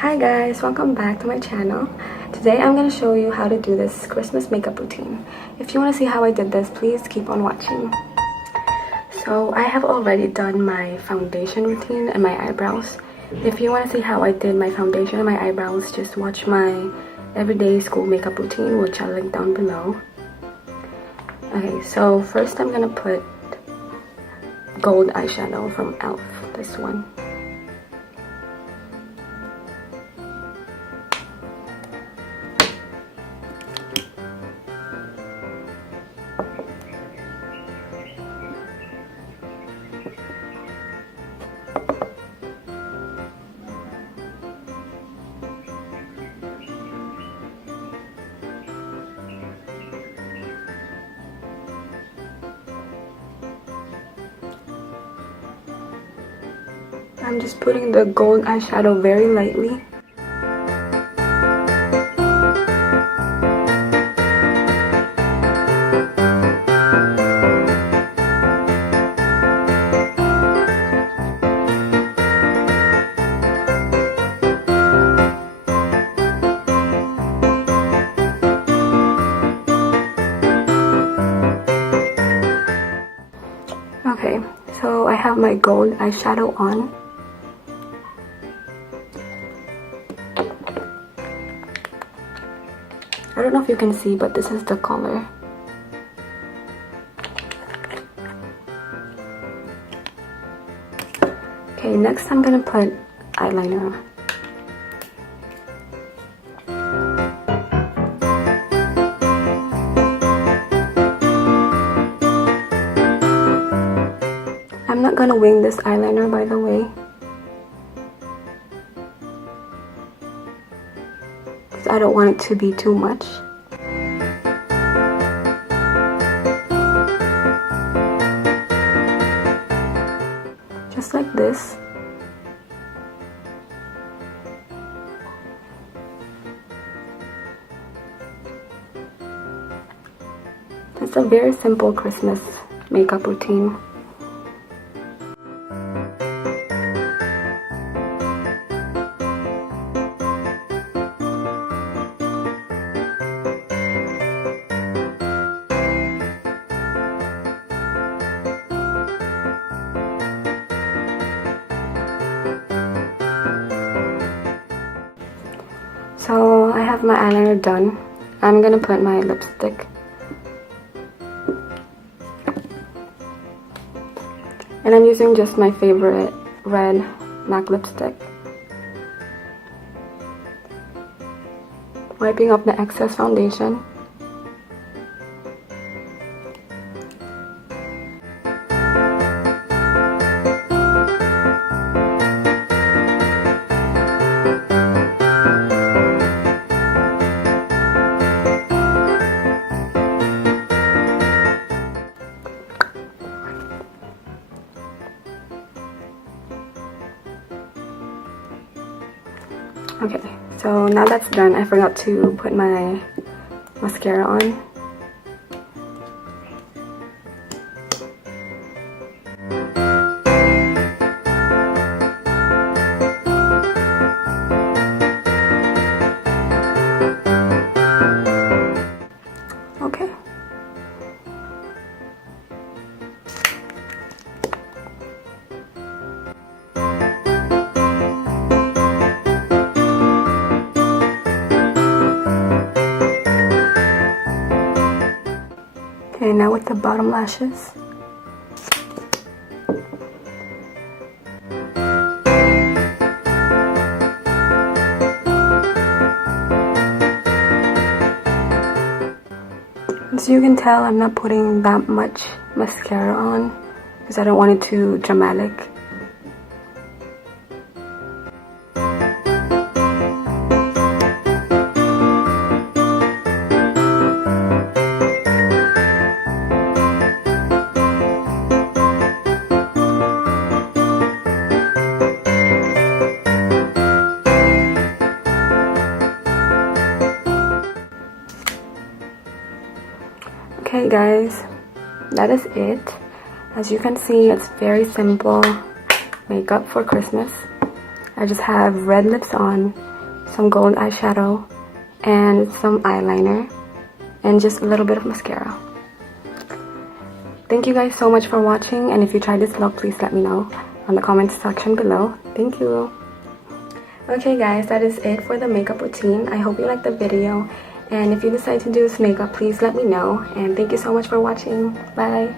Hi guys, welcome back to my channel. Today I'm going to show you how to do this Christmas makeup routine. If you want to see how I did this, please keep on watching. So I have already done my foundation routine and my eyebrows. If you want to see how I did my foundation and my eyebrows, just watch my everyday school makeup routine, which I'll link down below. Okay, so first I'm going to put gold eyeshadow from e.l.f. This one. I'm just putting the gold eyeshadow very lightly. Okay, so I have my gold eyeshadow on. I don't know if you can see, but this is the color. Okay, next I'm gonna put eyeliner. I'm not gonna wing this eyeliner, by the way. I don't want it to be too much. Just like this. It's a very simple Christmas makeup routine. So I have my eyeliner done. I'm gonna put my lipstick. And I'm using just my favorite red MAC lipstick. Wiping off the excess foundation. Okay, so now that's done, I forgot to put my mascara on. Okay. Okay, now with the bottom lashes. As you can tell, I'm not putting that much mascara on because I don't want it too dramatic. Okay guys, that is it. As you can see, it's very simple makeup for Christmas. I just have red lips on, some gold eyeshadow, and some eyeliner, and just a little bit of mascara. Thank you guys so much for watching, and if you tried this look, please let me know on the comment section below. Thank you. Okay guys, that is it for the makeup routine. I hope you liked the video, and if you decide to do this makeup, please let me know, and thank you so much for watching. Bye.